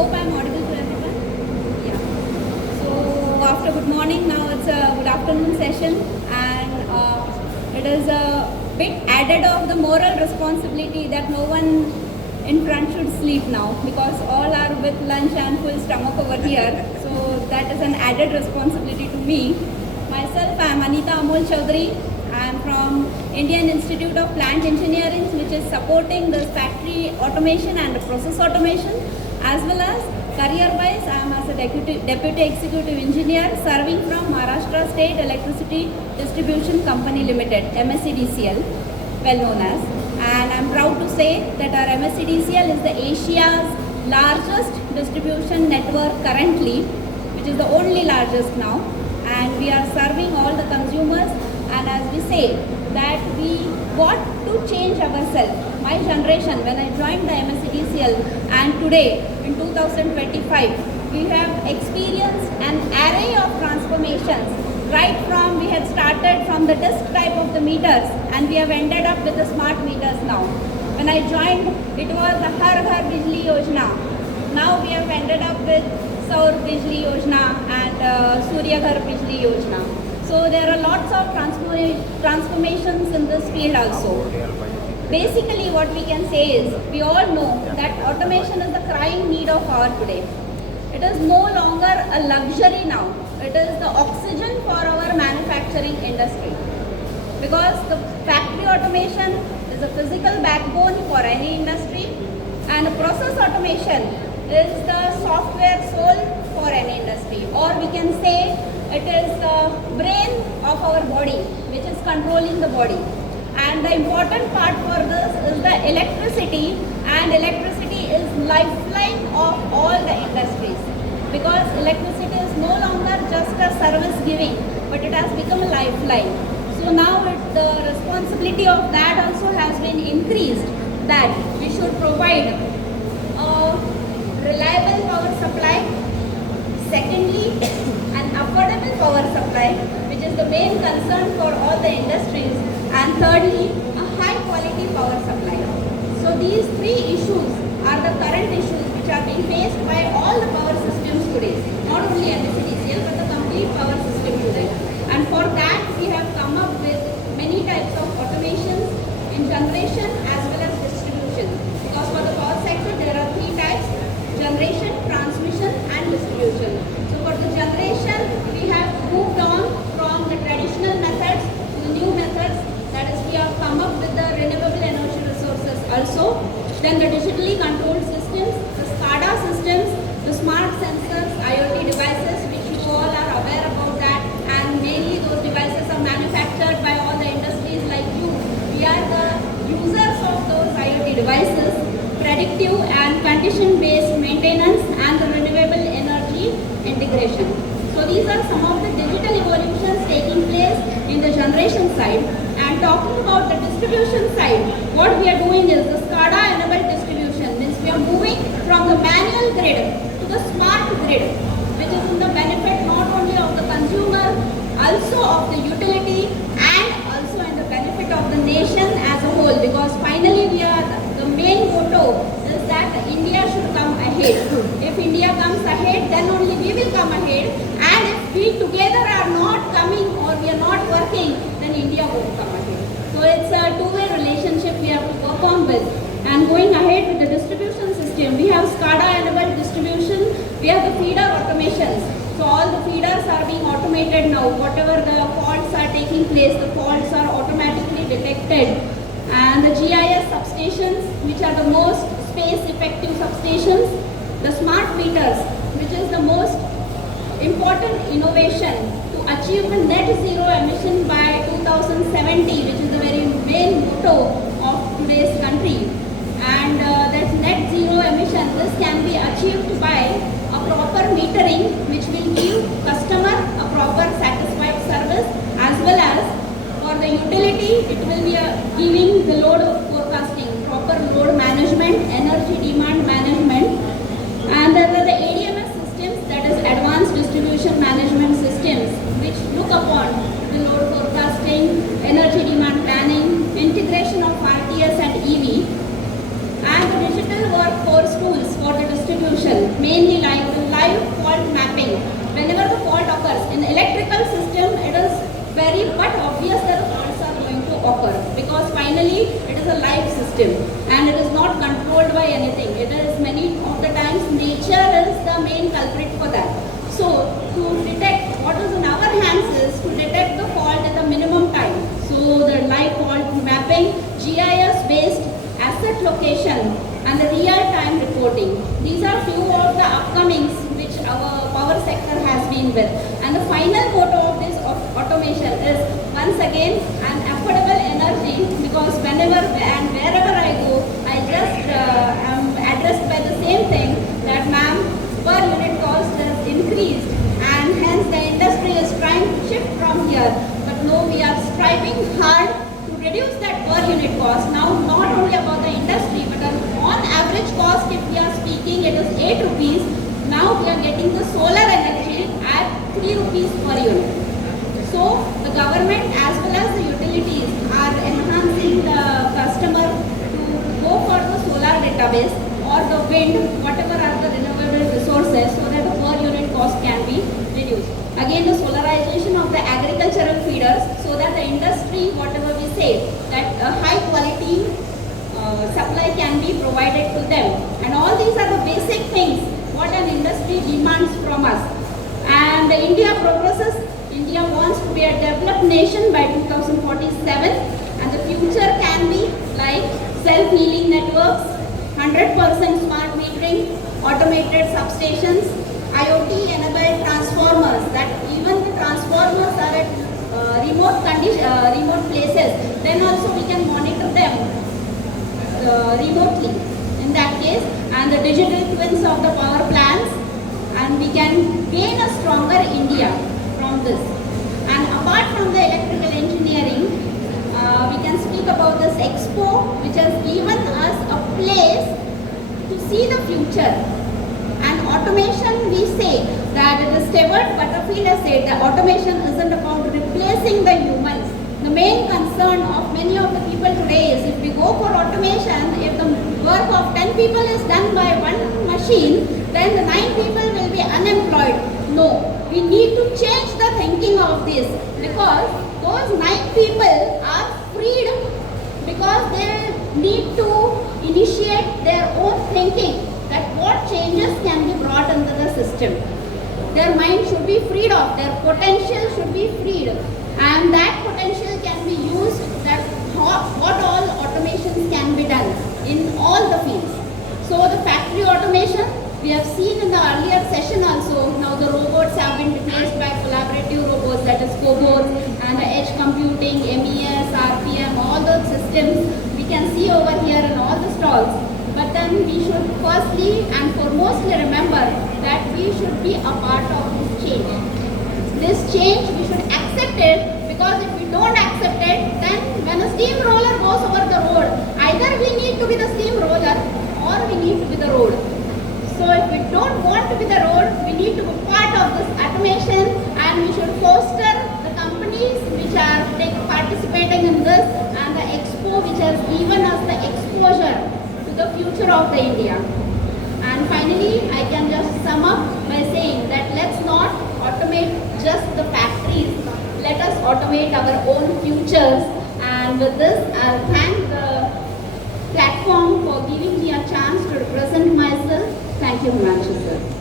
hope I'm audible to everyone. Yeah. So after good morning, now it's a good afternoon session, and it is a bit added of the moral responsibility that no one in front should sleep now, because all are with lunch and full stomach over here. So that is an added responsibility to me. Myself, I am Anita Chaudhari. I am from Indian Institute of Plant Engineering, which is supporting this factory automation and process automation, as well as career-wise, I am as a deputy executive engineer serving from Maharashtra State Electricity Distribution Company Limited, MSCDCL, well known as. And I am proud to say that our MSCDCL is the Asia's largest distribution network currently, which is the only largest now, and we are serving all the consumers. And as we say that we got to change ourselves. My generation, when I joined the MSCDCL, and today in 2025, we have experienced an array of transformations. Right from, we had started from the disk type of the meters, and we have ended up with the smart meters now. When I joined, it was the Har Ghar Bijli Yojana. Now we have ended up with Saur Bijli Yojana and Surya Ghar Bijli Yojana. So there are lots of transformations in this field also. Basically what we can say is, we all know that automation is the crying need of our today. It is no longer a luxury now. It is the oxygen for our manufacturing industry. Because the factory automation is a physical backbone for any industry, and process automation is the software soul for any industry. Or we can say it is the brain of our body, which is controlling the body. And the important part for this is the electricity, and electricity is lifeline of all the industries. Because electricity is no longer just a service giving, but it has become a lifeline. So now the responsibility of that also has been increased, that we should provide a reliable power supply. Secondly, an affordable power supply, which is the main concern for all the industries. And thirdly, a high quality power supply. So these three issues are the current issues which are being faced by all the power systems today. Not only MSCDCL, but the complete power system today. And for that, we have come up with many types of automations in generation as well as distribution. Because for the power sector, there are three types: generation, transmission and distribution. So for the generation, we have moved on from the traditional methods to the new methods. That is, we have come up with the renewable energy resources also. Then the digitally controlled systems, the SCADA systems, the smart sensors, IoT devices, which you all are aware about that. And mainly those devices are manufactured by all the industries like you. We are the users of those IoT devices. Predictive and condition-based maintenance and the renewable energy integration. So these are some of the digital evolutions taking place in the generation side. And talking about the distribution side, what we are doing is the SCADA-enabled distribution. Means we are moving from the manual grid to the smart grid, which is in the benefit not only of the consumer, also of the utility, and also in the benefit of the nation as a whole. Because finally the main motto is that India should come ahead. If India comes ahead, then only we will come ahead. And if we together are not coming or we are not working, then India won't come ahead. So it's a two-way relationship we have to work on with. And going ahead with the distribution system, we have SCADA-enabled distribution, we have the feeder automations. So all the feeders are being automated now. Whatever the faults are taking place, the faults are automatically detected. And the GIS substations, which are the most space-effective substations. The smart meters, which is the most important innovation to achieve the net zero emission by 2070, which is the very main motto of today's country. And that net zero emission, this can be achieved by a proper metering, which will give customer a proper satisfied service, as well as for the utility, it will be giving the load forecasting, proper load management, energy demand management. And there are the ADMS systems, that is Advanced Distribution Management Systems, which look upon the load forecasting, energy demand planning, integration of RTS and EV, and the digital workforce tools for the distribution. mainly live fault mapping. Whenever the fault occurs in electrical system, it is very but obvious that faults are going to occur, because finally it is a live system and it is not controlled by anything. It is many of the times nature is the main culprit for that. So to detect, what is in our hands is to detect the fault at the minimum time. So the live fault mapping, GIS based asset location and the real-time reporting. These are few of the upcomings which our power sector has been with. And the final motto of this automation is once again an affordable energy, because whenever and wherever I go, I just am addressed by the same thing that ma'am, per unit cost has increased and hence the industry is trying to shift from here. But no, we are striving hard to reduce that per unit cost. Now not only about the industry, but on average cost, if we are speaking, it is 8 rupees. Now we are getting the solar energy at 3 rupees per unit. So the government as well as the utilities are enhancing the customer to go for the solar database or the wind, whatever are the renewable resources, so that the per unit cost can be reduced. Again, the solarization of the agricultural feeders, so that the industry, whatever we say, that a high quality supply can be provided to them. And all these are the basic things what an industry demands from us. And India progresses. India wants to be a developed nation by 2047, and the future can be like self-healing networks, 100% smart metering, automated substations, IoT-enabled transformers, that even the transformers are at remote places, then also we can monitor them remotely in that case, and the digital twins of the power plants, and we can gain a stronger India from this. And apart from the electrical engineering, we can speak about this expo, which has given us a place to see the future. And automation, we say that it is Stewart Butterfield has said that automation isn't about replacing the humans. The main concern of many of the people today is, if we go for automation, if the work of 10 people is done by one machine, then the 9 people will be unemployed. No, we need to change the thinking of this, because those 9 people are freed, because they need to initiate their own thinking, that what changes can be brought into the system. Their mind should be freed of, their potential should be freed, and that potential can be used, that what all automations can be done in all the fields. So the factory automation, we have seen in the earlier session also, now the robots have been replaced by collaborative robots, that is cobots, and the edge computing, MES, RPM, all those systems we can see over here in all the stalls. But then we should firstly and foremostly remember that we should be a part of this change. This change, we should accept it, because if we don't accept it, then when a steamroller goes over the road, either we need to be the steamroller or we need to be the road. So if we don't want to be the road, we need to be part of this automation, and we should foster the companies which are participating in this, and the expo which has given us the exposure to the future of the India. And finally, I can just sum up by saying that let's not automate just the factories. Let us automate our own futures. And with this, I'll thank the platform for giving me a chance to represent myself. Thank you, Himanshu sir.